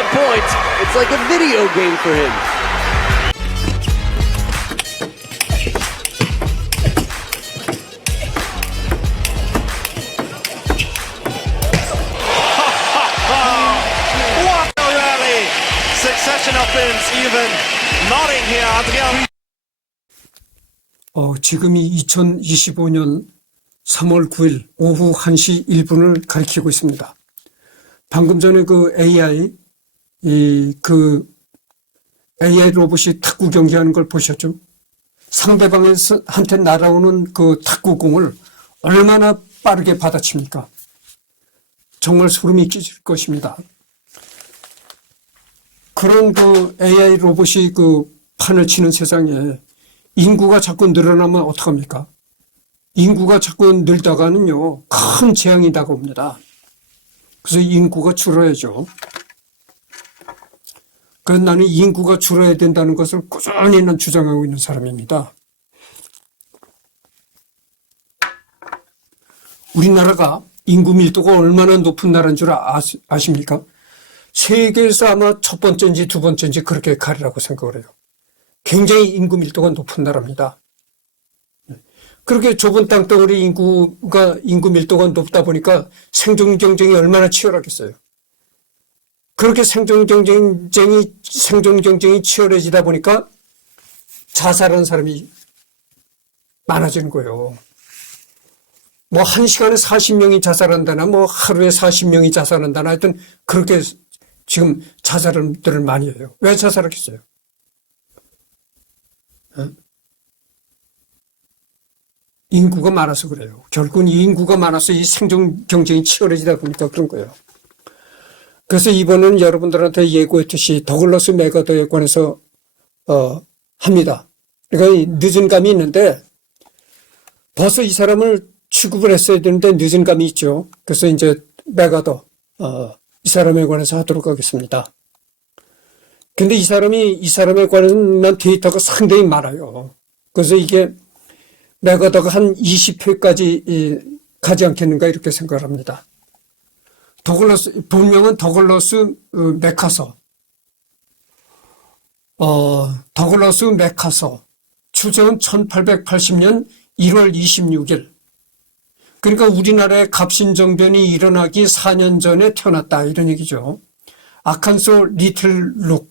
that point. It's like a video game for him. What a rally! Succession of wins, even nodding here. Adrian. 지금이 2025년 3월 9일 오후 1시 1분을 가리키고 있습니다. 방금 전에 그 AI 로봇이 탁구 경기하는 걸 보셨죠? 상대방한테 날아오는 그 탁구공을 얼마나 빠르게 받아칩니까? 정말 소름이 끼칠 것입니다. 그런 그 AI 로봇이 그 판을 치는 세상에 인구가 자꾸 늘어나면 어떡합니까? 인구가 자꾸 늘다가는요, 큰 재앙이 다가옵니다. 그래서 인구가 줄어야죠. 그래서 나는 인구가 줄어야 된다는 것을 꾸준히 난 주장하고 있는 사람입니다. 우리나라가 인구 밀도가 얼마나 높은 나라인 줄 아십니까? 세계에서 아마 첫 번째인지 두 번째인지 그렇게 가리라고 생각을 해요. 굉장히 인구 밀도가 높은 나라입니다. 그렇게 좁은 땅덩어리 인구 밀도가 높다 보니까 생존 경쟁이 얼마나 치열하겠어요. 그렇게 생존 경쟁이 치열해지다 보니까 자살하는 사람이 많아지는 거예요. 뭐 한 시간에 40명이 자살한다나 뭐 하루에 40명이 자살한다나 하여튼 그렇게 지금 자살들을 많이 해요. 왜 자살하겠어요? 인구가 많아서 그래요. 결국은 이 인구가 많아서 이 생존 경쟁이 치열해지다 보니까 그런 거예요. 그래서 이번은 여러분들한테 예고했듯이 더글러스 맥아더에 관해서 합니다. 그러니까 늦은 감이 있는데 벌써 이 사람을 취급을 했어야 되는데 늦은 감이 있죠. 그래서 이제 맥아더 이 사람에 관해서 하도록 하겠습니다. 근데 이 사람에 관한 데이터가 상당히 많아요. 그래서 이게 맥아더가 한 20회까지 가지 않겠는가 이렇게 생각을 합니다. 본명은 더글러스 맥카서. 더글러스 맥카서. 추정은 1880년 1월 26일. 그러니까 우리나라의 갑신정변이 일어나기 4년 전에 태어났다 이런 얘기죠. 아칸소 리틀록.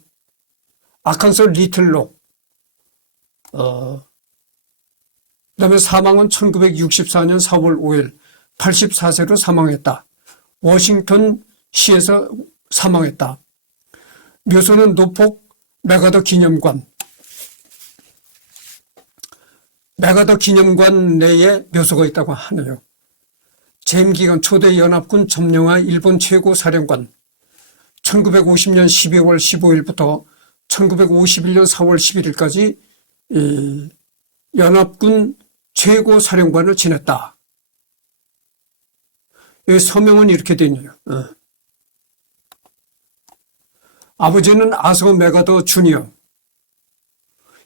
그다음에 사망은 1964년 4월 5일 84세로 사망했다. 워싱턴 시에서 사망했다. 묘소는 노폭 맥아더 기념관. 맥아더 기념관 내에 묘소가 있다고 하네요. 재임기간 초대 연합군 점령하 일본 최고 사령관 1950년 12월 15일부터 1951년 4월 11일까지 연합군 최고 사령관을 지냈다. 서명은 이렇게 되어 있네요. 아버지는 아서 맥아더 주니어.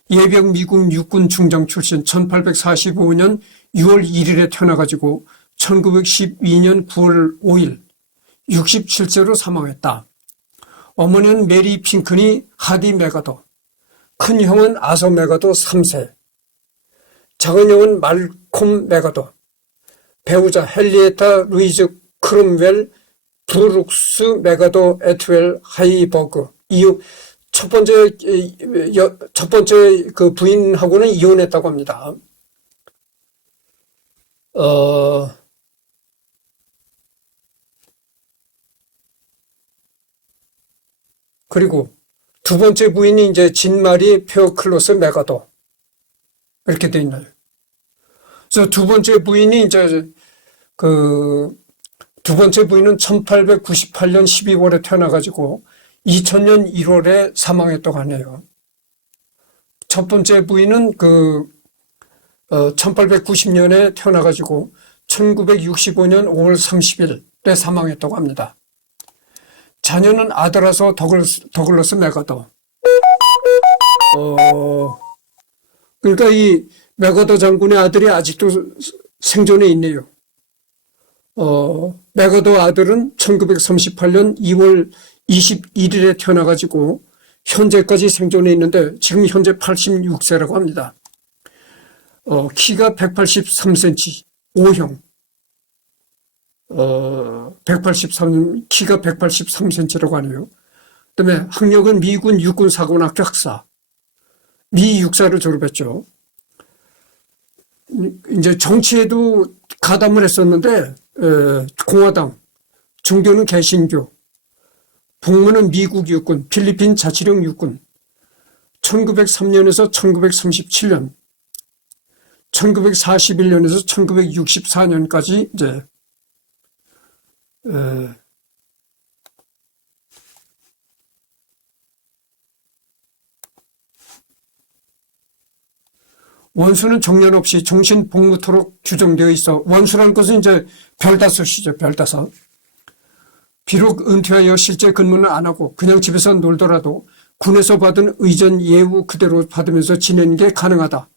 예병 미국 육군 중장 출신 1845년 6월 1일에 태어나가지고 1912년 9월 5일 67세로 사망했다. 어머니는 메리 핑크니 하디 맥아더. 큰 형은 아서 맥아더 3세. 작은 형은 말콤 맥아더. 배우자 헨리에타 루이즈 크롬웰 브룩스 맥아더 에트웰 하이버그. 첫 번째 그 부인하고는 이혼했다고 합니다. 그리고 두 번째 부인이 이제 진마리 페어클로스 맥아더. 이렇게 돼 있나요? 그래서 두 번째 부인은 1898년 12월에 태어나가지고 2000년 1월에 사망했다고 하네요. 첫 번째 부인은 1890년에 태어나가지고 1965년 5월 30일에 사망했다고 합니다. 자녀는 아들아서 더글러스 맥아더. 그러니까 이 맥아더 장군의 아들이 아직도 생존해 있네요. 맥아더 아들은 1938년 2월 21일에 태어나가지고 현재까지 생존해 있는데 지금 현재 86세라고 합니다. 키가 183cm, O형. 키가 183cm라고 하네요. 그다음에 학력은 미군 육군 사관학교 학사, 미 육사를 졸업했죠. 이제 정치에도 가담을 했었는데 공화당, 종교는 개신교, 복무는 미국 육군, 필리핀 자치령 육군, 1903년에서 1937년, 1941년에서 1964년까지 이제 원수는 정년 없이 종신 복무토록 규정되어 있어. 원수라는 것은 이제 별다섯이죠. 별다섯. 비록 은퇴하여 실제 근무는 안 하고 그냥 집에서 놀더라도 군에서 받은 의전 예우 그대로 받으면서 지내는 게 가능하다.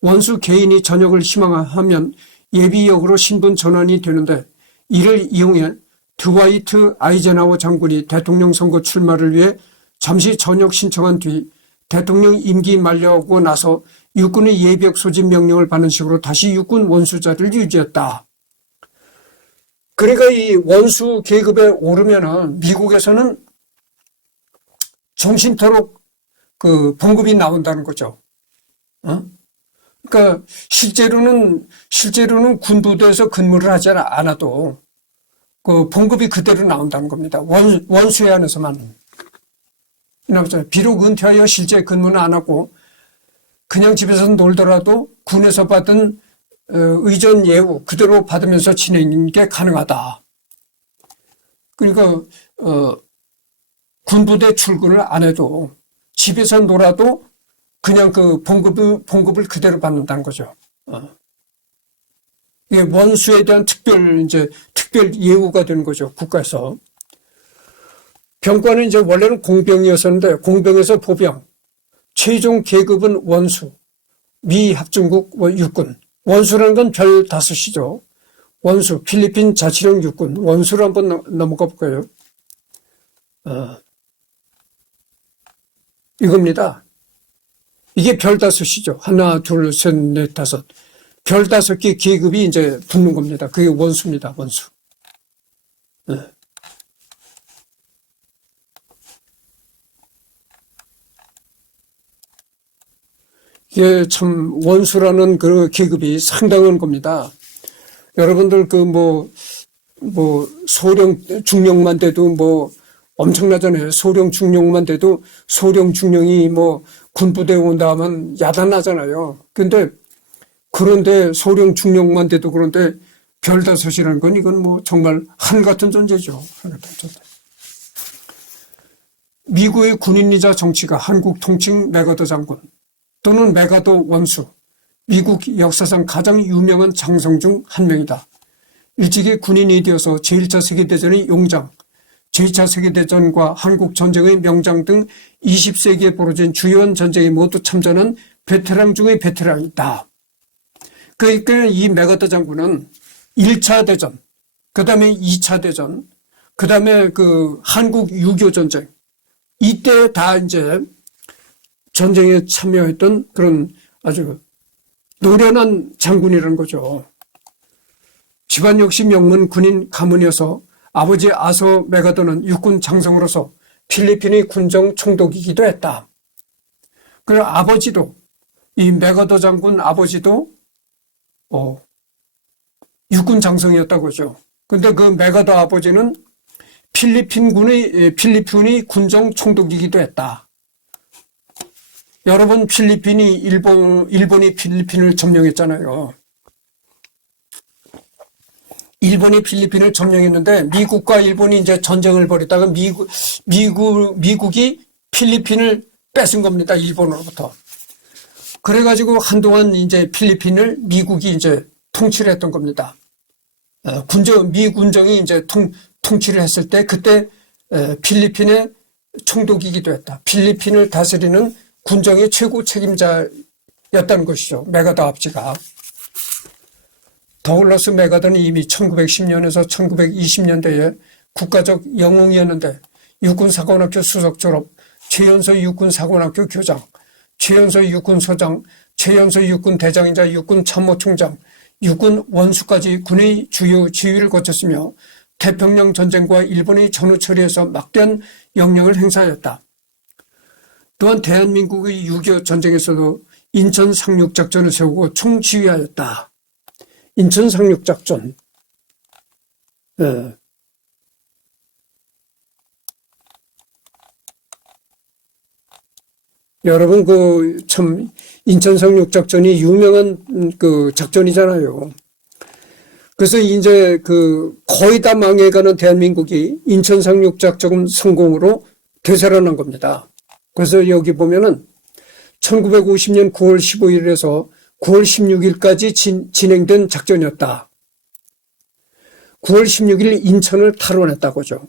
원수 개인이 전역을 희망하면 예비역으로 신분 전환이 되는데 이를 이용해 드와이트 아이젠하워 장군이 대통령 선거 출마를 위해 잠시 전역 신청한 뒤 대통령 임기 만료하고 나서 육군의 예비역 소집 명령을 받는 식으로 다시 육군 원수자를 유지했다. 그러니까 이 원수 계급에 오르면은 미국에서는 정신토록 그 봉급이 나온다는 거죠. 그러니까 실제로는 군부대에서 근무를 하지 않아도 그 봉급이 그대로 나온다는 겁니다. 원수에 한해서만. 비록 은퇴하여 실제 근무는 안 하고 그냥 집에서 놀더라도 군에서 받은 의전 예우 그대로 받으면서 지내는 게 가능하다. 그러니까 군부대 출근을 안 해도 집에서 놀아도 그냥 그 봉급을 그대로 받는다는 거죠. 이게 원수에 대한 특별 예우가 되는 거죠. 국가에서. 병과는 이제 원래는 공병이었었는데 공병에서 보병, 최종 계급은 원수, 미 합중국 육군. 원수라는 건 별 다섯이죠. 원수, 필리핀 자치령 육군. 원수를 한번 넘어가 볼까요? 이겁니다. 이게 별 다섯이죠. 하나, 둘, 셋, 넷, 다섯. 별 5개 계급이 이제 붙는 겁니다. 그게 원수입니다. 원수. 이게 참 원수라는 그 계급이 상당한 겁니다. 여러분들 소령 중령만 돼도 엄청나잖아요. 소령 중령만 돼도 소령 중령이 군부대에 온다 하면 야단나잖아요. 그런데 소령 중령만 돼도 그런데 별 5이라는 건 이건 정말 하늘 같은 존재죠. 하늘 같은 존재. 미국의 군인이자 정치가 한국 통칭 메가더 장군 또는 메가더 원수, 미국 역사상 가장 유명한 장성 중 한 명이다. 일찍이 군인이 되어서 제1차 세계대전의 용장, 제2차 세계대전과 한국전쟁의 명장 등 20세기에 벌어진 주요한 전쟁에 모두 참전한 베테랑 중의 베테랑이다. 그러니까 이 메가더 장군은 1차 대전, 그 다음에 2차 대전, 그 다음에 한국 6.25 전쟁, 이때 다 이제 전쟁에 참여했던 그런 아주 노련한 장군이라는 거죠. 집안 역시 명문 군인 가문이어서 아버지 아서 메가더는 육군 장성으로서 필리핀의 군정 총독이기도 했다. 그리고 아버지도, 이 메가더 장군 아버지도 육군 장성이었다고 하죠. 그런데 그 메가더 아버지는 필리핀의 군정 총독이기도 했다. 여러분, 일본이 필리핀을 점령했잖아요. 일본이 필리핀을 점령했는데 미국과 일본이 이제 전쟁을 벌이다가 미국이 필리핀을 뺏은 겁니다. 일본으로부터. 그래가지고 한동안 이제 필리핀을 미국이 이제 통치를 했던 겁니다. 미 군정이 이제 통치를 했을 때 그때 필리핀의 총독이기도 했다. 필리핀을 다스리는 군정의 최고 책임자였다는 것이죠. 메가더 아버지가. 더글라스 메가더는 이미 1910년에서 1920년대에 국가적 영웅이었는데 육군사관학교 수석 졸업, 최연소 육군사관학교 교장, 최연소 육군소장, 최연소 육군대장이자 육군참모총장, 육군 원수까지 군의 주요 지휘를 거쳤으며 태평양 전쟁과 일본의 전후 처리에서 막대한 영향을 행사하였다. 또한 대한민국의 6.25 전쟁에서도 인천 상륙작전을 세우고 총지휘하였다. 인천 상륙작전. 여러분, 참, 인천 상륙작전이 유명한 작전이잖아요. 그래서 이제 거의 다 망해가는 대한민국이 인천 상륙작전 성공으로 되살아난 겁니다. 그래서 여기 보면은 1950년 9월 15일에서 9월 16일까지 진행된 작전이었다. 9월 16일 인천을 탈환했다고죠.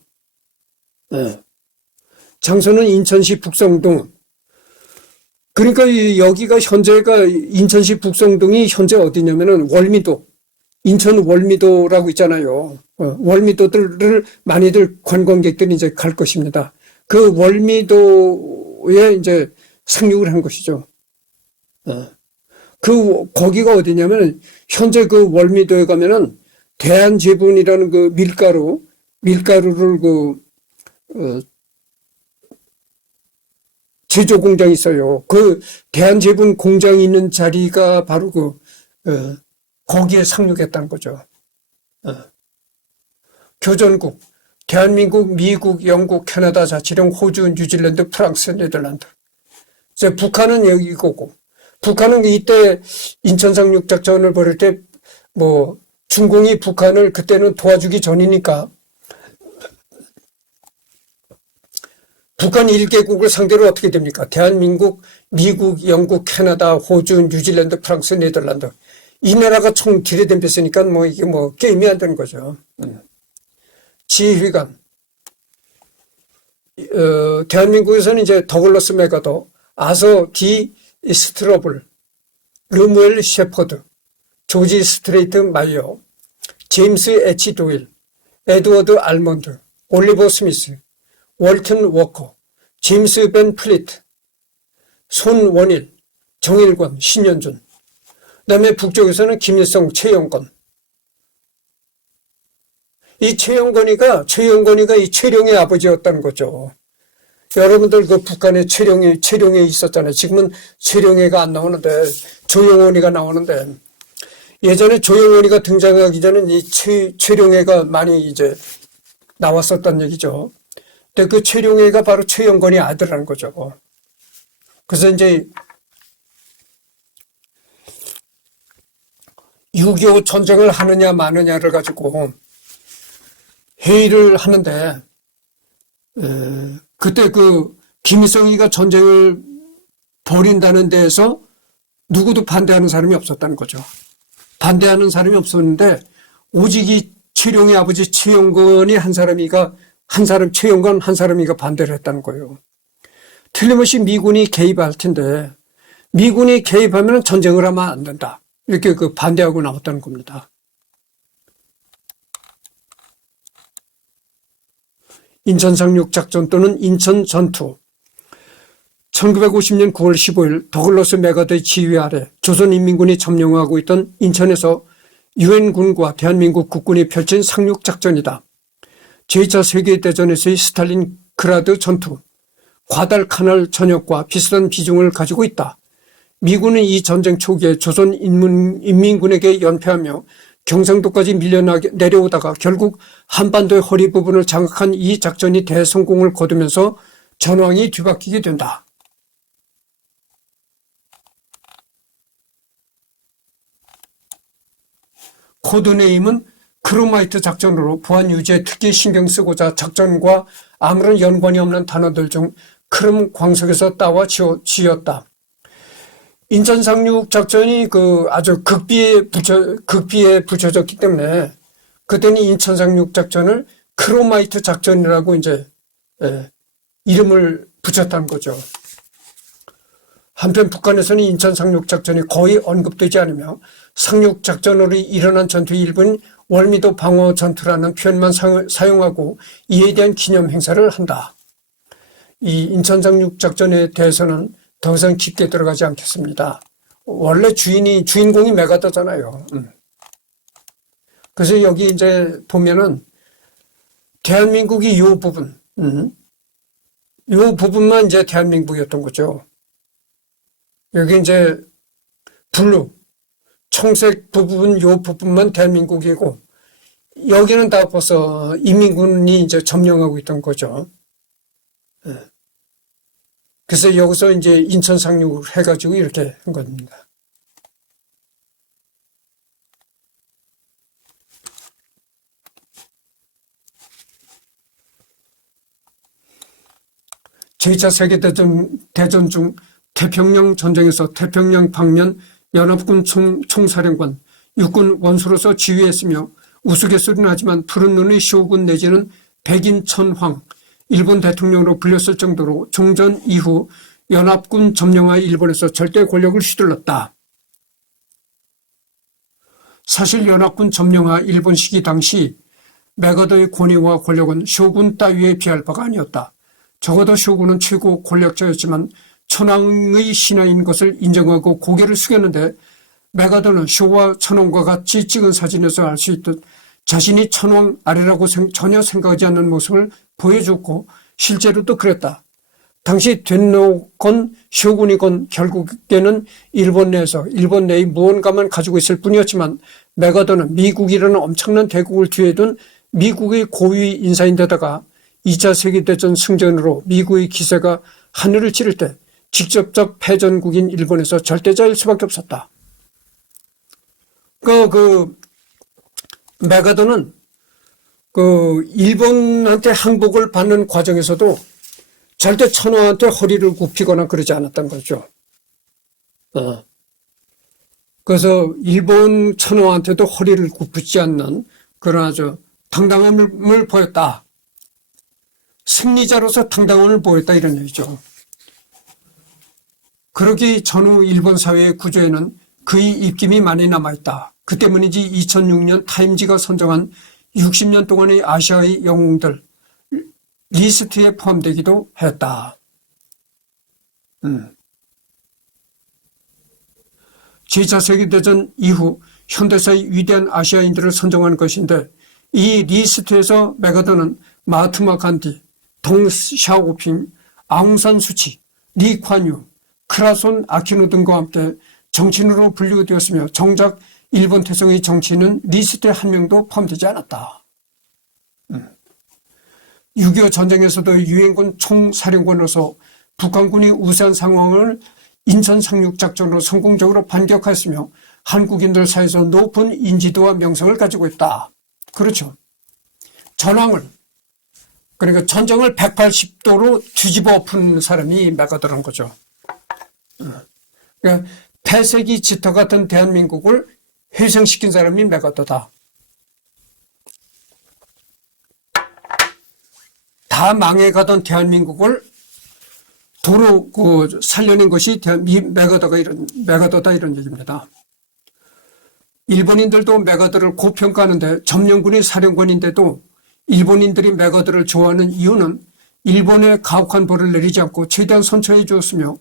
장소는 인천시 북성동. 그러니까 여기가 현재가 인천시 북성동이 현재 어디냐면은 월미도, 인천 월미도라고 있잖아요. 월미도들을 많이들 관광객들이 이제 갈 것입니다. 그 월미도에 이제 상륙을 한 것이죠. 거기가 어디냐면 현재 그 월미도에 가면은 대한제분이라는 밀가루를 제조 공장이 있어요. 그 대한제분 공장이 있는 자리가 바로 거기에 상륙했다는 거죠. 교전국, 대한민국, 미국, 영국, 캐나다, 자치령, 호주, 뉴질랜드, 프랑스, 네덜란드. 이제 북한은 여기고, 북한은 이때 인천 상륙작전을 벌일 때 중공이 북한을 그때는 도와주기 전이니까 북한 1개국을 상대로 어떻게 됩니까? 대한민국, 미국, 영국, 캐나다, 호주, 뉴질랜드, 프랑스, 네덜란드. 이 나라가 총 들이댐겼으니까 이게 게임이 안 되는 거죠. 지휘관. 대한민국에서는 이제 더글러스 메가더, 아서 디 스트러블, 르무엘 셰퍼드, 조지 스트레이트 마이어, 제임스 H 도일, 에드워드 알몬드, 올리버 스미스, 월튼 워커, 제임스 벤 플리트, 손원일, 정일권, 신현준. 그다음에 북쪽에서는 김일성, 최영건. 이 최영건이가 이 최룡의 아버지였다는 거죠. 여러분들 북한에 최룡이 있었잖아요. 지금은 최룡해가 안 나오는데 조용원이가 나오는데 예전에 조용원이가 등장하기 전에 이 최룡해가 많이 이제 나왔었단 얘기죠. 근데 그 최룡해가 바로 최영건의 아들이라는 거죠. 그래서 이제 6.25 전쟁을 하느냐 마느냐를 가지고 회의를 하는데 그때 김일성이가 전쟁을 벌인다는 데에서 누구도 반대하는 사람이 없었다는 거죠. 반대하는 사람이 없었는데 오직 이 최룡의 아버지 최영건이 최영건 한 사람이가 반대를 했다는 거예요. 틀림없이 미군이 개입할 텐데 미군이 개입하면 전쟁을 하면 안 된다. 이렇게 반대하고 나왔다는 겁니다. 인천 상륙작전 또는 인천 전투. 1950년 9월 15일 더글러스 메가더의 지휘 아래 조선인민군이 점령하고 있던 인천에서 유엔군과 대한민국 국군이 펼친 상륙작전이다. 제2차 세계대전에서의 스탈린그라드 전투, 과달카날 전역과 비슷한 비중을 가지고 있다. 미군은 이 전쟁 초기에 조선인민군에게 연패하며 경상도까지 내려오다가 결국 한반도의 허리 부분을 장악한 이 작전이 대성공을 거두면서 전황이 뒤바뀌게 된다. 코드네임은 크로마이트 작전으로 보안 유지에 특히 신경 쓰고자 작전과 아무런 연관이 없는 단어들 중 크롬 광석에서 따와 지었다. 인천 상륙 작전이 아주 극비에 붙여졌기 때문에 그때는 인천 상륙 작전을 크로마이트 작전이라고 이제 이름을 붙였다는 거죠. 한편 북한에서는 인천 상륙 작전이 거의 언급되지 않으며 상륙 작전으로 일어난 전투의 일부는 월미도 방어 전투라는 표현만 사용하고 이에 대한 기념 행사를 한다. 이 인천 상륙작전에 대해서는 더 이상 깊게 들어가지 않겠습니다. 원래 주인공이 메가더잖아요. 그래서 여기 이제 보면은 대한민국이 요 부분, 요 부분만 이제 대한민국이었던 거죠. 여기 이제 블루, 청색 부분, 요 부분만 대한민국이고, 여기는 다 벌써 인민군이 이제 점령하고 있던 거죠. 그래서 여기서 이제 인천 상륙을 해가지고 이렇게 한 겁니다. 제2차 세계대전 중 태평양 전쟁에서 태평양 방면 연합군 총사령관, 육군 원수로서 지휘했으며 우스갯소리는 하지만 푸른 눈의 쇼군 내지는 백인 천황, 일본 대통령으로 불렸을 정도로 종전 이후 연합군 점령하에 일본에서 절대 권력을 휘둘렀다. 사실 연합군 점령하 일본 시기 당시 메가더의 권위와 권력은 쇼군 따위에 비할 바가 아니었다. 적어도 쇼군은 최고 권력자였지만 천황의 신하인 것을 인정하고 고개를 숙였는데 메가더는 쇼와 천황과 같이 찍은 사진에서 알 수 있듯 자신이 천황 아래라고 전혀 생각하지 않는 모습을 보여줬고 실제로도 그랬다. 당시 된노건 쇼군이건 결국에는 일본 내에서 일본 내의 무언가만 가지고 있을 뿐이었지만 메가더는 미국이라는 엄청난 대국을 뒤에 둔 미국의 고위 인사인데다가 2차 세계대전 승전으로 미국의 기세가 하늘을 찌를 때 직접적 패전국인 일본에서 절대자일 수밖에 없었다. 메가더는 일본한테 항복을 받는 과정에서도 절대 천황한테 허리를 굽히거나 그러지 않았던 거죠. 그래서 일본 천황한테도 허리를 굽히지 않는 그런 아주 당당함을 보였다. 승리자로서 당당함을 보였다 이런 얘기죠. 그러기 전후 일본 사회의 구조에는 그의 입김이 많이 남아있다. 그 때문인지 2006년 타임지가 선정한 60년 동안의 아시아의 영웅들 리스트에 포함되기도 했다. 제2차 세계대전 이후 현대사의 위대한 아시아인들을 선정한 것인데 이 리스트에서 메가더는 마하트마 간디, 덩샤오핑, 아웅산 수치, 리콴유, 크라손 아키노 등과 함께 정치인으로 분류되었으며 정작 일본 태성의 정치인은 리스트에 한 명도 포함되지 않았다. 6.25 전쟁에서도 유엔군 총사령관으로서 북한군이 우세한 상황을 인천 상륙작전으로 성공적으로 반격하였으며 한국인들 사이에서 높은 인지도와 명성을 가지고 있다. 그렇죠. 전황을 그러니까 전쟁을 180도로 뒤집어 엎은 사람이 메가더라는 거죠. 그러니까 폐쇄기 짙어 같은 대한민국을 회생시킨 사람이 메가더다. 다 망해가던 대한민국을 도로 살려낸 것이 메가더다 이런 얘기입니다. 일본인들도 메가더를 고평가하는데 점령군이 사령관인데도 일본인들이 메가더를 좋아하는 이유는 일본에 가혹한 벌을 내리지 않고 최대한 선처해 주었으며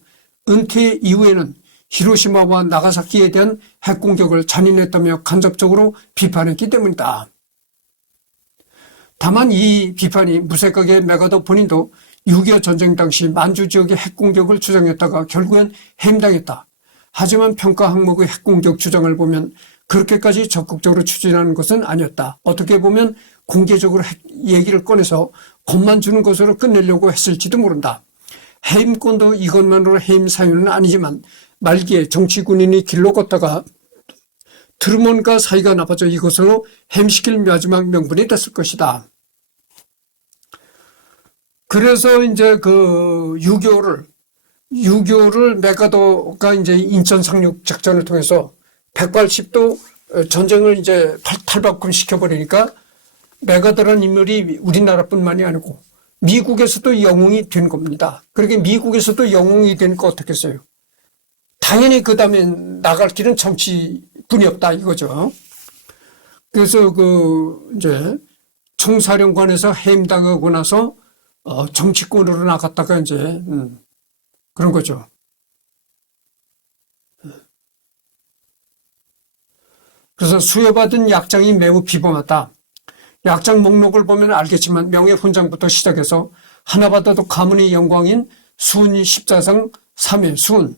은퇴 이후에는 히로시마와 나가사키에 대한 핵공격을 잔인했다며 간접적으로 비판했기 때문이다. 다만 이 비판이 무색하게 메가더 본인도 6.25 전쟁 당시 만주 지역의 핵공격을 주장했다가 결국엔 해임당했다. 하지만 평가 항목의 핵공격 주장을 보면 그렇게까지 적극적으로 추진하는 것은 아니었다. 어떻게 보면 공개적으로 핵 얘기를 꺼내서 겁만 주는 것으로 끝내려고 했을지도 모른다. 해임권도 이것만으로 해임 사유는 아니지만 말기에 정치 군인이 길로 걷다가 트루먼과 사이가 나빠져 이것으로 해임시킬 마지막 명분이 됐을 것이다. 그래서 이제 그 6.25를 메가더가 이제 인천 상륙 작전을 통해서 180도 전쟁을 이제 탈바꿈 시켜버리니까 메가더라는 인물이 우리나라뿐만이 아니고 미국에서도 영웅이 된 겁니다. 그렇게 미국에서도 영웅이 되니까 어떻겠어요? 당연히 그 다음에 나갈 길은 정치뿐이 없다 이거죠. 그래서 이제 총사령관에서 해임당하고 나서 정치권으로 나갔다가 이제 그런 거죠. 그래서 수여받은 약장이 매우 비범하다. 약장 목록을 보면 알겠지만 명예훈장부터 시작해서 하나 받아도 가문의 영광인 수훈이 십자상 3회 수훈,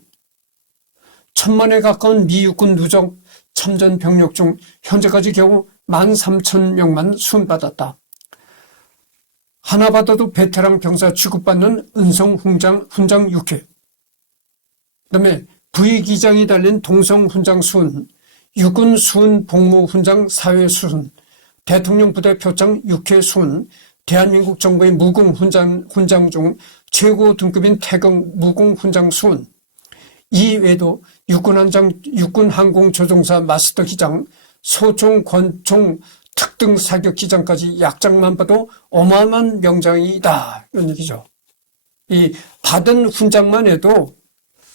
1000만에 가까운 미육군 누적 참전 병력 중 현재까지 겨우 13,000명만 수훈받았다. 하나 받아도 베테랑 병사 취급받는 은성 훈장 6회, 그다음에 부위기장이 달린 동성 훈장 수훈, 육군 수훈 복무 훈장 4회 수훈, 대통령 부대 표창 6회 수훈, 대한민국 정부의 무공 훈장 중 최고 등급인 태극 무공 훈장 수훈, 이외에도 육군 항공 조종사 마스터 기장, 소총 권총 특등 사격 기장까지 약장만 봐도 어마어마한 명장이다, 이런 얘기죠. 이 받은 훈장만 해도,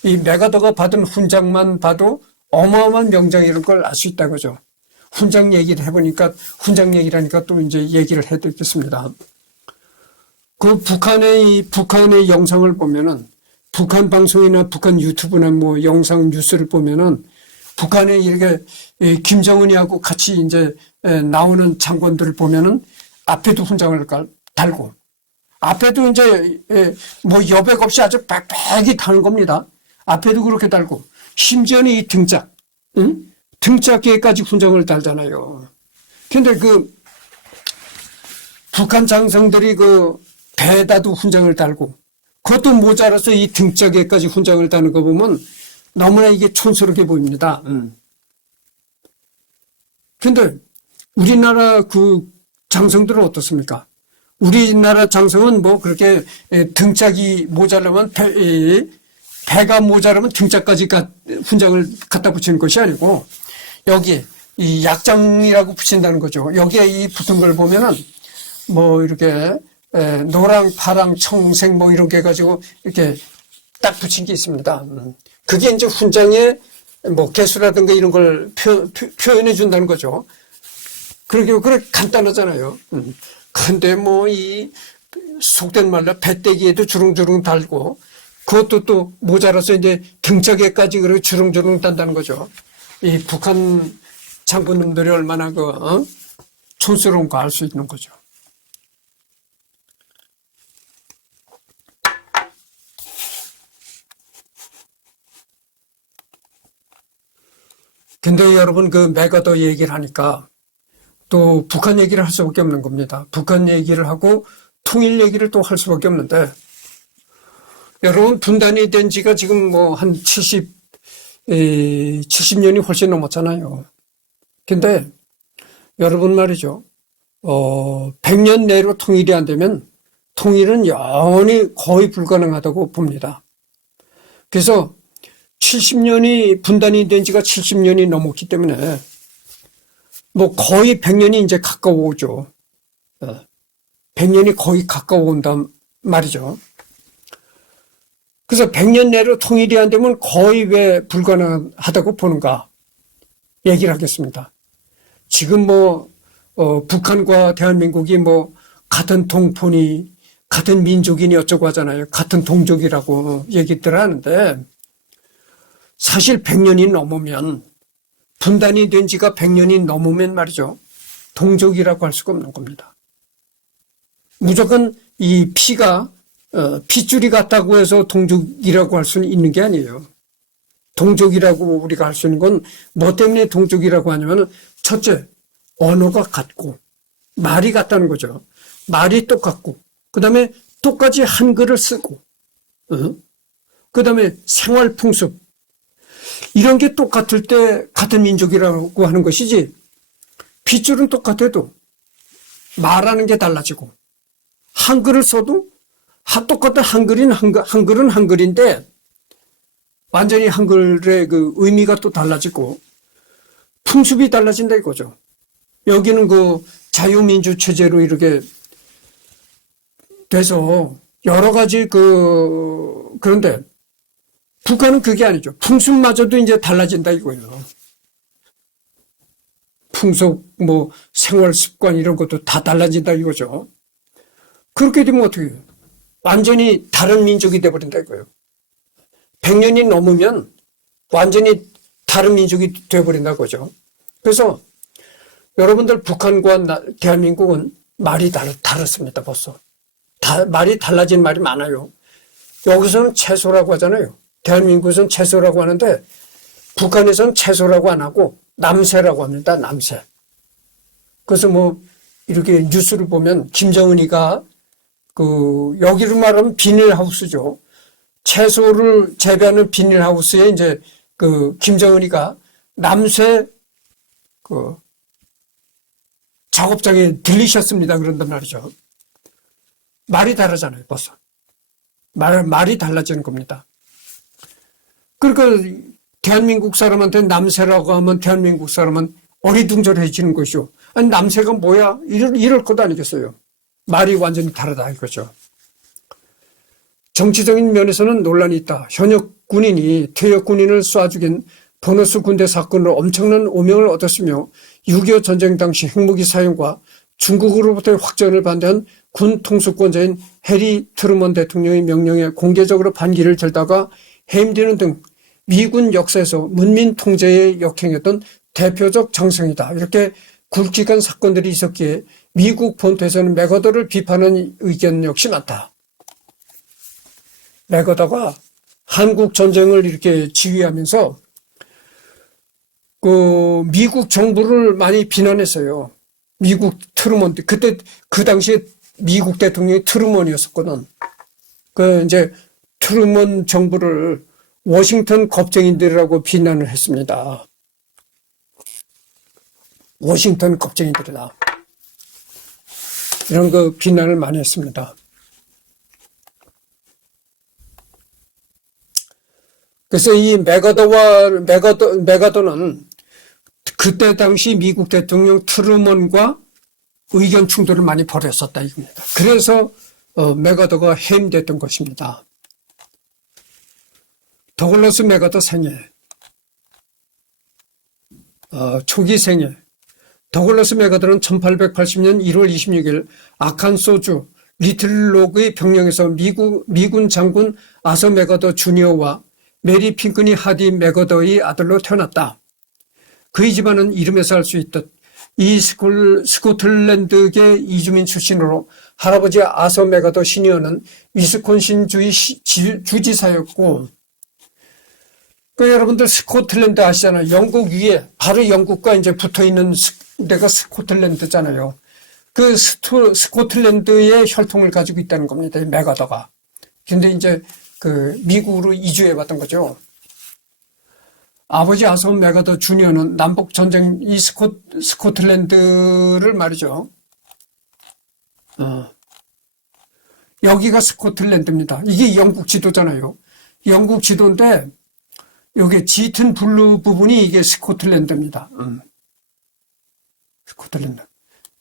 이 메가더가 받은 훈장만 봐도 어마어마한 명장이라는 걸 알 수 있다는 거죠. 훈장 얘기를 해보니까, 훈장 얘기를 하니까 또 이제 얘기를 해드리겠습니다. 그 북한의 영상을 보면은, 북한 방송이나 북한 유튜브나 뭐 영상 뉴스를 보면은, 북한에 이렇게 김정은이하고 같이 이제 나오는 장관들을 보면은 앞에도 훈장을 달고, 앞에도 이제 뭐 여백 없이 아주 빽빽이 다는 겁니다. 앞에도 그렇게 달고, 심지어는 이 등짝, 등짝에까지 훈장을 달잖아요. 근데 그 북한 장성들이 그 배에다도 훈장을 달고, 그것도 모자라서 이 등짝에까지 훈장을 다는 거 보면 너무나 이게 촌스럽게 보입니다. 근데 우리나라 그 장성들은 어떻습니까? 우리나라 장성은 뭐 그렇게 등짝이 모자라면 배가 모자라면 등짝까지 훈장을 갖다 붙이는 것이 아니고, 여기 이 약장이라고 붙인다는 거죠. 여기에 이 붙은 걸 보면은 뭐 이렇게 노랑, 파랑, 청색 뭐 이렇게 해가지고 이렇게 딱 붙인 게 있습니다. 그게 이제 훈장의 뭐 개수라든가 이런 걸 표현해 준다는 거죠. 그렇게 간단하잖아요. 근데 뭐 이 속된 말로 배때기에도 주렁주렁 달고, 그것도 또 모자라서 이제 등짝에까지 그렇게 주렁주렁 단다는 거죠. 이 북한 장군님들이 얼마나 촌스러운 거 알 수 있는 거죠. 근데 여러분 그 메가더 얘기를 하니까 또 북한 얘기를 할 수밖에 없는 겁니다. 북한 얘기를 하고 통일 얘기를 또 할 수밖에 없는데, 여러분 분단이 된 지가 지금 뭐 한 70년이 훨씬 넘었잖아요. 근데 여러분 말이죠. 100년 내로 통일이 안 되면 통일은 영원히 거의 불가능하다고 봅니다. 그래서 70년이 분단이 된 지가 70년이 넘었기 때문에 뭐 거의 100년이 이제 가까워오죠. 100년이 거의 가까워온단 말이죠. 그래서 100년 내로 통일이 안 되면 거의 왜 불가능하다고 보는가 얘기를 하겠습니다. 지금 뭐 북한과 대한민국이 뭐 같은 동포니 같은 민족이니 어쩌고 하잖아요. 같은 동족이라고 얘기들 하는데, 사실 100년이 넘으면, 분단이 된 지가 100년이 넘으면 말이죠, 동족이라고 할 수가 없는 겁니다. 무조건 이 피가 핏줄이 같다고 해서 동족이라고 할 수는 있는 게 아니에요. 동족이라고 우리가 할 수 있는 건 뭐 때문에 동족이라고 하냐면, 첫째, 언어가 같고 말이 같다는 거죠. 말이 똑같고, 그 다음에 똑같이 한글을 쓰고, 그 다음에 생활 풍습, 이런 게 똑같을 때 같은 민족이라고 하는 것이지, 핏줄은 똑같아도 말하는 게 달라지고, 한글을 써도 똑같은 한글은 한글인데 완전히 한글의 그 의미가 또 달라지고 풍습이 달라진다 이거죠. 여기는 그 자유민주 체제로 이렇게 돼서 여러 가지 그런데 북한은 그게 아니죠. 풍습마저도 이제 달라진다 이거예요. 풍속, 뭐 생활 습관 이런 것도 다 달라진다 이거죠. 그렇게 되면 어떻게 해요? 완전히 다른 민족이 돼버린다 이거예요. 100년이 넘으면 완전히 다른 민족이 돼버린다는 거죠. 그래서 여러분들 북한과 대한민국은 말이 다릅니다. 벌써. 말이 달라진 말이 많아요. 여기서는 채소라고 하잖아요. 대한민국에서는 채소라고 하는데 북한에서는 채소라고 안 하고 남새라고 합니다. 남새. 그래서 뭐 이렇게 뉴스를 보면 김정은이가 여기로 말하면 비닐하우스죠. 채소를 재배하는 비닐하우스에 이제 김정은이가 남새 작업장에 들리셨습니다. 그런단 말이죠. 말이 다르잖아요. 벌써. 말이 달라지는 겁니다. 그러니까 대한민국 사람한테 남새라고 하면 대한민국 사람은 어리둥절해지는 것이죠. 아니 남새가 뭐야? 이럴 것도 아니겠어요. 말이 완전히 다르다 이거죠. 정치적인 면에서는 논란이 있다. 현역 군인이 퇴역 군인을 쏴 죽인 보너스 군대 사건으로 엄청난 오명을 얻었으며 6.25 전쟁 당시 핵무기 사용과 중국으로부터의 확전을 반대한 군 통수권자인 해리 트루먼 대통령의 명령에 공개적으로 반기를 들다가 해임되는 등 미군 역사에서 문민 통제에 역행했던 대표적 장성이다. 이렇게 굵직한 사건들이 있었기에 미국 본토에서는 맥어더를 비판하는 의견 역시 많다. 맥어더가 한국 전쟁을 이렇게 지휘하면서 미국 정부를 많이 비난했어요. 미국 트루먼, 그때 그 당시에 미국 대통령이 트루먼이었었거든. 이제 트루먼 정부를 워싱턴 겁쟁이들이라고 비난을 했습니다. 워싱턴 겁쟁이들이다. 이런 비난을 많이 했습니다. 그래서 이 맥어더는 그때 당시 미국 대통령 트루먼과 의견 충돌을 많이 벌였었다 이겁니다. 그래서 맥어더가 해임됐던 것입니다. 더글러스 맥어더 생애, 초기 생애. 더글러스 맥어더는 1880년 1월 26일 아칸소주 리틀록의 병영에서 미군 장군 아서 맥어더 주니어와 메리 핑크니 하디 맥어더의 아들로 태어났다. 그의 집안은 이름에서 알 수 있듯 이 스코틀랜드계 이주민 출신으로 할아버지 아서 맥어더 시니어는 위스콘신주의 주지사였고, 여러분들 스코틀랜드 아시잖아요. 영국 위에 바로 영국과 이제 붙어 있는 데가 스코틀랜드잖아요. 그 스코틀랜드의 혈통을 가지고 있다는 겁니다. 맥어더가. 근데 이제 미국으로 이주해 왔던 거죠. 아버지 아서 맥어더 주니어는 남북 전쟁 이 스코틀랜드를 말이죠. 여기가 스코틀랜드입니다. 이게 영국 지도잖아요. 영국 지도인데 여기 짙은 블루 부분이 이게 스코틀랜드입니다. 스코틀랜드.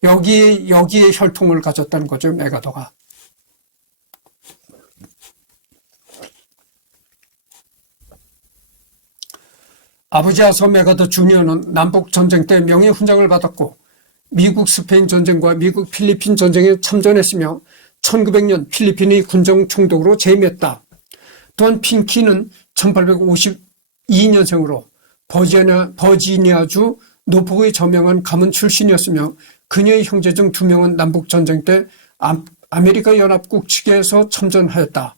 여기에 혈통을 가졌다는 거죠, 맥어더가. 아버지 아서 맥어더 주니어는 남북 전쟁 때 명예훈장을 받았고 미국 스페인 전쟁과 미국 필리핀 전쟁에 참전했으며 1900년 필리핀의 군정 총독으로 재임했다. 또한 핑키는 1852년생으로 버지니아주 노폭의 저명한 가문 출신이었으며 그녀의 형제 중 2명은 남북 전쟁 때 아메리카 연합국 측에서 참전하였다.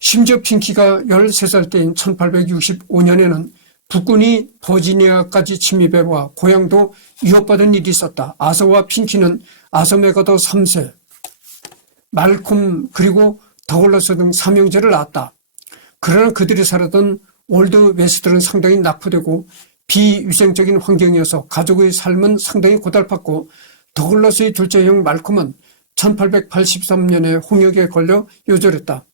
심지어 핑키가 13살 때인 1865년에는 북군이 버지니아까지 침입해와 고향도 위협받은 일이 있었다. 아서와 핑키는 아서 맥어더 3세, 말콤 그리고 더글러스 등 3형제를 낳았다. 그러나 그들이 살았던 올드 웨스트는 상당히 낙후되고 비위생적인 환경이어서 가족의 삶은 상당히 고달팠고 더글러스의 둘째 형 말콤은 1883년에 홍역에 걸려 요절했다.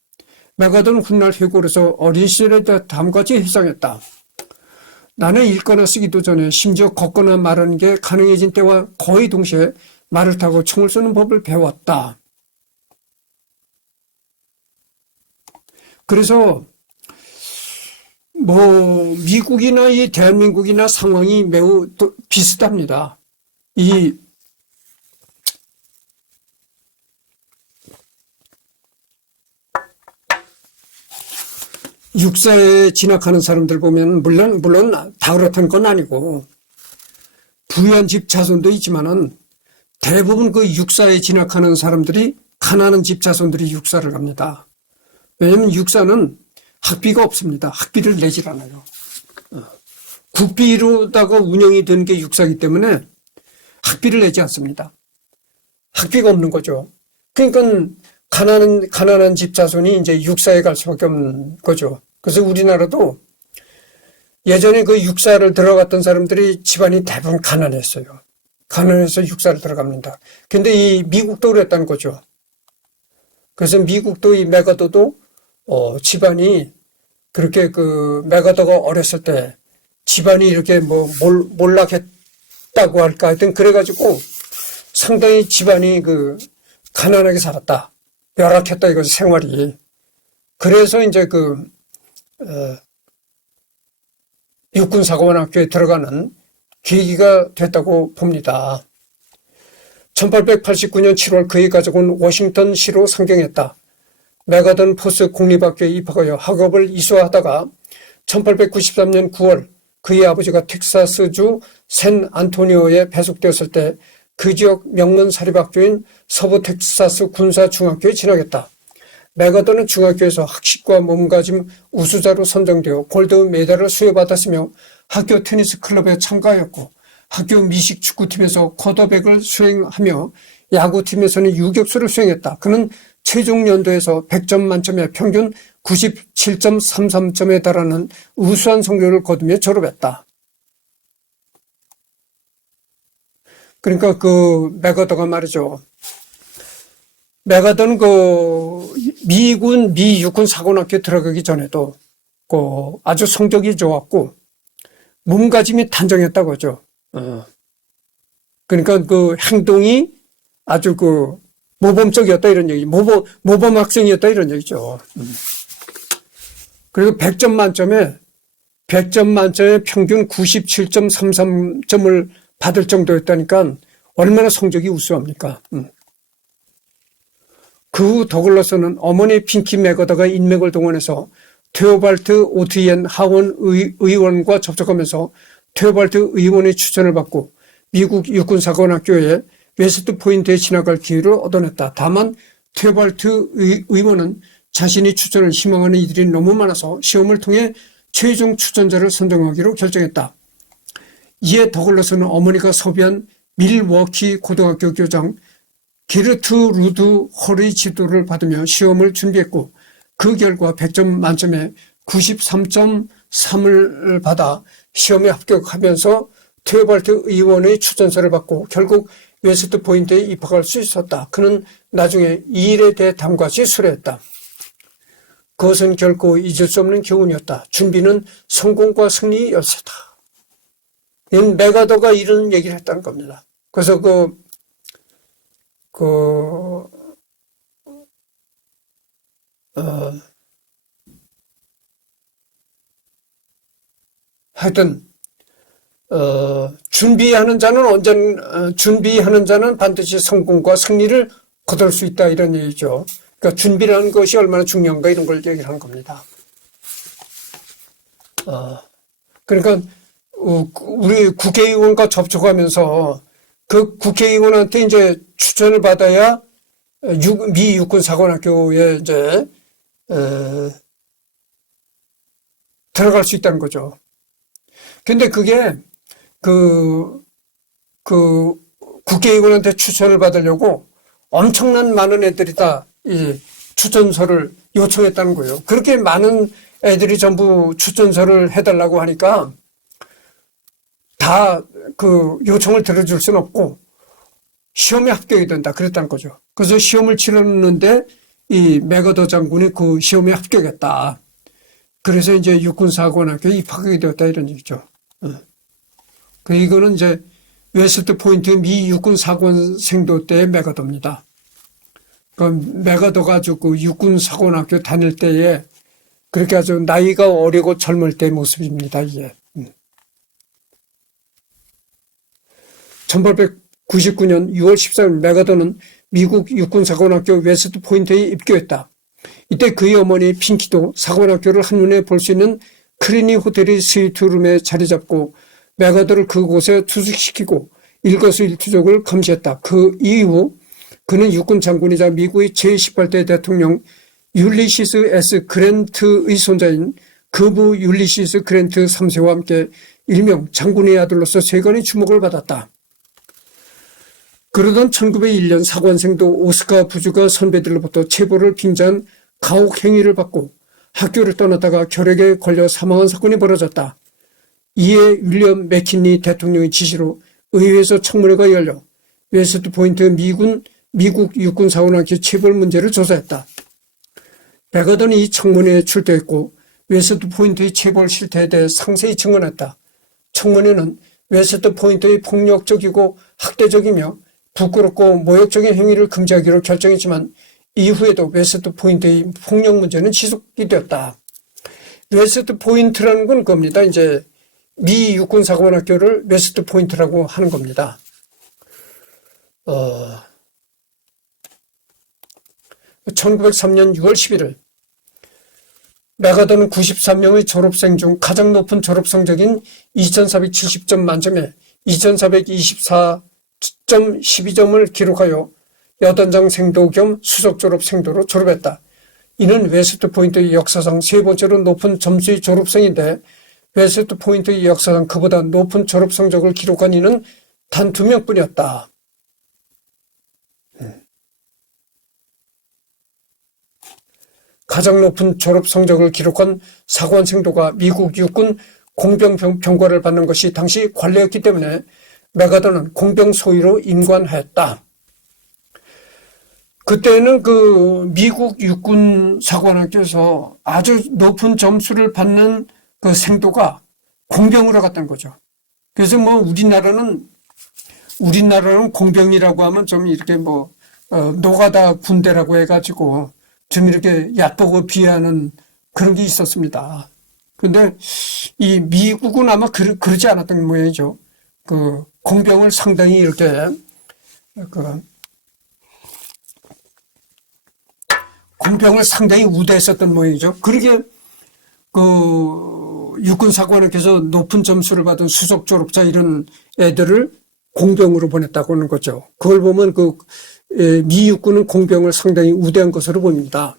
맥어더는 훗날 회고로서 어린 시절에 다음같이 회상했다. 나는 읽거나 쓰기도 전에 심지어 걷거나 말하는 게 가능해진 때와 거의 동시에 말을 타고 총을 쏘는 법을 배웠다. 그래서 미국이나 이 대한민국이나 상황이 매우 비슷합니다. 육사에 진학하는 사람들 보면 물론 다 그렇다는 건 아니고 부유한 집 자손도 있지만은 대부분 그 육사에 진학하는 사람들이 가난한 집 자손들이 육사를 갑니다. 왜냐하면 육사는 학비가 없습니다. 학비를 내질 않아요. 국비로다가 운영이 되는 게 육사이기 때문에 학비를 내지 않습니다. 학비가 없는 거죠. 그러니까 가난한 집 자손이 이제 육사에 갈 수밖에 없는 거죠. 그래서 우리나라도 예전에 그 육사를 들어갔던 사람들이 집안이 대부분 가난했어요. 가난해서 육사를 들어갑니다. 근데 이 미국도 그랬다는 거죠. 그래서 미국도 이 메가더도 집안이 그렇게 그 메가더가 어렸을 때 집안이 이렇게 몰락했다고 할까 하여튼 그래가지고 상당히 집안이 그 가난하게 살았다. 열악했다 이거지 생활이. 그래서 이제 육군사관학교에 들어가는 계기가 됐다고 봅니다. 1889년 7월 그의 가족은 워싱턴시로 상경했다. 메가던 포스 공립학교에 입학하여 학업을 이수하다가 1893년 9월 그의 아버지가 텍사스주 샌 안토니오에 배속되었을 때 그 지역 명문 사립학교인 서부 텍사스 군사중학교에 진학했다. 메가던은 중학교에서 학식과 몸가짐 우수자로 선정되어 골드 메달을 수여받았으며 학교 테니스 클럽에 참가하였고 학교 미식 축구팀에서 쿼터백을 수행하며 야구팀에서는 유격수를 수행했다. 그는 최종 연도에서 100점 만점에 평균 97.33점에 달하는 우수한 성적을 거두며 졸업했다. 그러니까 그 메가더가 말이죠. 메가더는 그 미 육군 사관학교 들어가기 전에도 그 아주 성적이 좋았고 몸가짐이 단정했다고 하죠. 그러니까 그 행동이 아주 그 모범적이었다 이런 얘기, 모범 학생이었다 이런 얘기죠. 그리고 100점 만점에 평균 97.33점을 받을 정도였다니까 얼마나 성적이 우수합니까? 그 후 더글러스는 어머니 핑키 메가더가 인맥을 동원해서 테오발트 오트이엔 하원 의원과 접촉하면서 테오발트 의원의 추천을 받고 미국 육군사관학교에 웨스트 포인트에 진학할 기회를 얻어냈다. 다만 테오발트 의원은 자신이 추천을 희망하는 이들이 너무 많아서 시험을 통해 최종 추천자를 선정하기로 결정했다. 이에 더글러스는 어머니가 섭외한 밀워키 고등학교 교장 게르트 루드 홀의 지도를 받으며 시험을 준비했고 그 결과 100점 만점에 93.3을 받아 시험에 합격하면서 테오발트 의원의 추천서를 받고 결국 웨스트 포인트에 입학할 수 있었다. 그는 나중에 이 일에 대해 다음과 같이 수료했다. 그것은 결코 잊을 수 없는 교훈이었다. 준비는 성공과 승리의 열쇠다. 메가더가 이런 얘기를 했다는 겁니다. 그래서 하여튼 준비하는 자는 반드시 성공과 승리를 거둘 수 있다 이런 얘기죠. 그러니까 준비라는 것이 얼마나 중요한가 이런 걸 얘기를 하는 겁니다. 그러니까 우리 국회의원과 접촉하면서 그 국회의원한테 이제 추천을 받아야 미 육군사관학교에 이제 들어갈 수 있다는 거죠. 근데 그게 그 국회의원한테 추천을 받으려고 엄청난 많은 애들이 다 이 추천서를 요청했다는 거예요. 그렇게 많은 애들이 전부 추천서를 해달라고 하니까 다 그 요청을 들어줄 수는 없고 시험에 합격이 된다 그랬다는 거죠. 그래서 시험을 치렀는데 이 메가더 장군이 그 시험에 합격했다. 그래서 이제 육군사관학교에 입학하게 되었다 이런 얘기죠. 그 이거는 이제 웨스트 포인트 미 육군사관생도 때의 메가더입니다. 그 메가더가 아주 그 육군사관학교 다닐 때에 그렇게 아주 나이가 어리고 젊을 때 모습입니다. 이게. 1899년 6월 14일 메가더는 미국 육군사관학교 웨스트 포인트에 입교했다. 이때 그의 어머니 핑키도 사관학교를 한눈에 볼 수 있는 크리니 호텔의 스위트룸에 자리 잡고 메가더를 그곳에 투숙시키고 일거수일투족을 감시했다. 그 이후 그는 육군 장군이자 미국의 제18대 대통령 율리시스 S. 그랜트의 손자인 그부 율리시스 그랜트 3세와 함께 일명 장군의 아들로서 세간의 주목을 받았다. 그러던 1901년 사관생도 오스카 부주가 선배들로부터 체벌을 빙자한 가혹 행위를 받고 학교를 떠났다가 결핵에 걸려 사망한 사건이 벌어졌다. 이에 윌리엄 맥킨리 대통령의 지시로 의회에서 청문회가 열려 웨스트 포인트 미국 육군 사관학교 체벌 문제를 조사했다. 메가더는 이 청문회에 출두했고 웨스트 포인트의 체벌 실태에 대해 상세히 증언했다. 청문회는 웨스트 포인트의 폭력적이고 학대적이며 부끄럽고 모욕적인 행위를 금지하기로 결정했지만 이후에도 웨스트 포인트의 폭력 문제는 지속이 되었다. 웨스트 포인트라는 건 겁니다. 이제 미 육군 사관학교를 웨스트 포인트라고 하는 겁니다. 1903년 6월 11일 메가더는 93명의 졸업생 중 가장 높은 졸업 성적인 2470점 만점에 2424.12점을 기록하여 여단장 생도 겸 수석 졸업 생도로 졸업했다. 이는 웨스트 포인트의 역사상 세 번째로 높은 점수의 졸업생인데 웨스트 포인트의 역사상 그보다 높은 졸업 성적을 기록한 이는 단 2명뿐이었다. 가장 높은 졸업 성적을 기록한 사관생도가 미국 육군 공병병과를 받는 것이 당시 관례였기 때문에 메가더는 공병 소위로 임관하였다. 그때는 그 미국 육군 사관학교에서 아주 높은 점수를 받는 그 생도가 공병으로 갔다는 거죠. 그래서 뭐 우리나라는 공병이라고 하면 좀 이렇게 노가다 군대라고 해가지고 좀 이렇게 얕보고 비하하는 그런 게 있었습니다. 그런데 이 미국은 아마 그러지 않았던 모양이죠. 그 공병을 상당히 이렇게 공병을 상당히 우대했었던 모양이죠. 그러게 그 육군사관학교에서 높은 점수를 받은 수석 졸업자 이런 애들을 공병으로 보냈다고 하는 거죠. 그걸 보면 미 육군은 공병을 상당히 우대한 것으로 보입니다.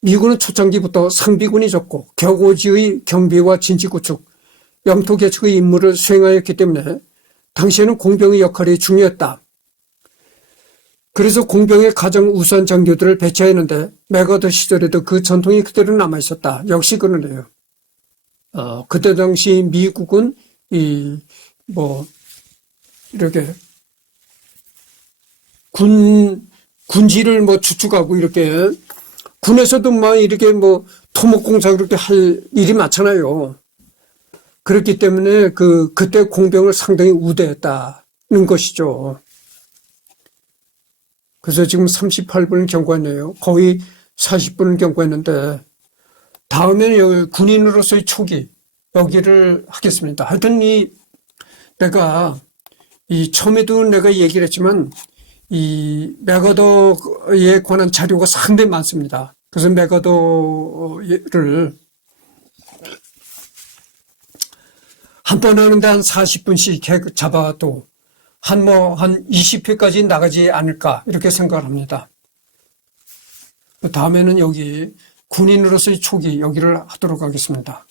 미군은 초창기부터 상비군이 적고 격오지의 경비와 진지구축, 영토개척의 임무를 수행하였기 때문에 당시에는 공병의 역할이 중요했다. 그래서 공병의 가장 우수한 장교들을 배치했는데 메가더 시절에도 그 전통이 그대로 남아있었다. 역시 그러네요. 그때 당시 미국은 이렇게 군지를 추축하고 이렇게 군에서도 이렇게 토목공사 그렇게 할 일이 많잖아요. 그렇기 때문에 그때 공병을 상당히 우대했다는 것이죠. 그래서 지금 38분을 경고했네요. 거의 40분을 경고했는데 다음에는 여기 군인으로서의 초기 여기를 하겠습니다. 하여튼 내가 처음에도 내가 얘기를 했지만 이 메가더에 관한 자료가 상당히 많습니다. 그래서 메가더를 한 번 하는데 한 40분씩 잡아도 한 20회까지 나가지 않을까 이렇게 생각을 합니다. 다음에는 여기 군인으로서의 초기 여기를 하도록 하겠습니다.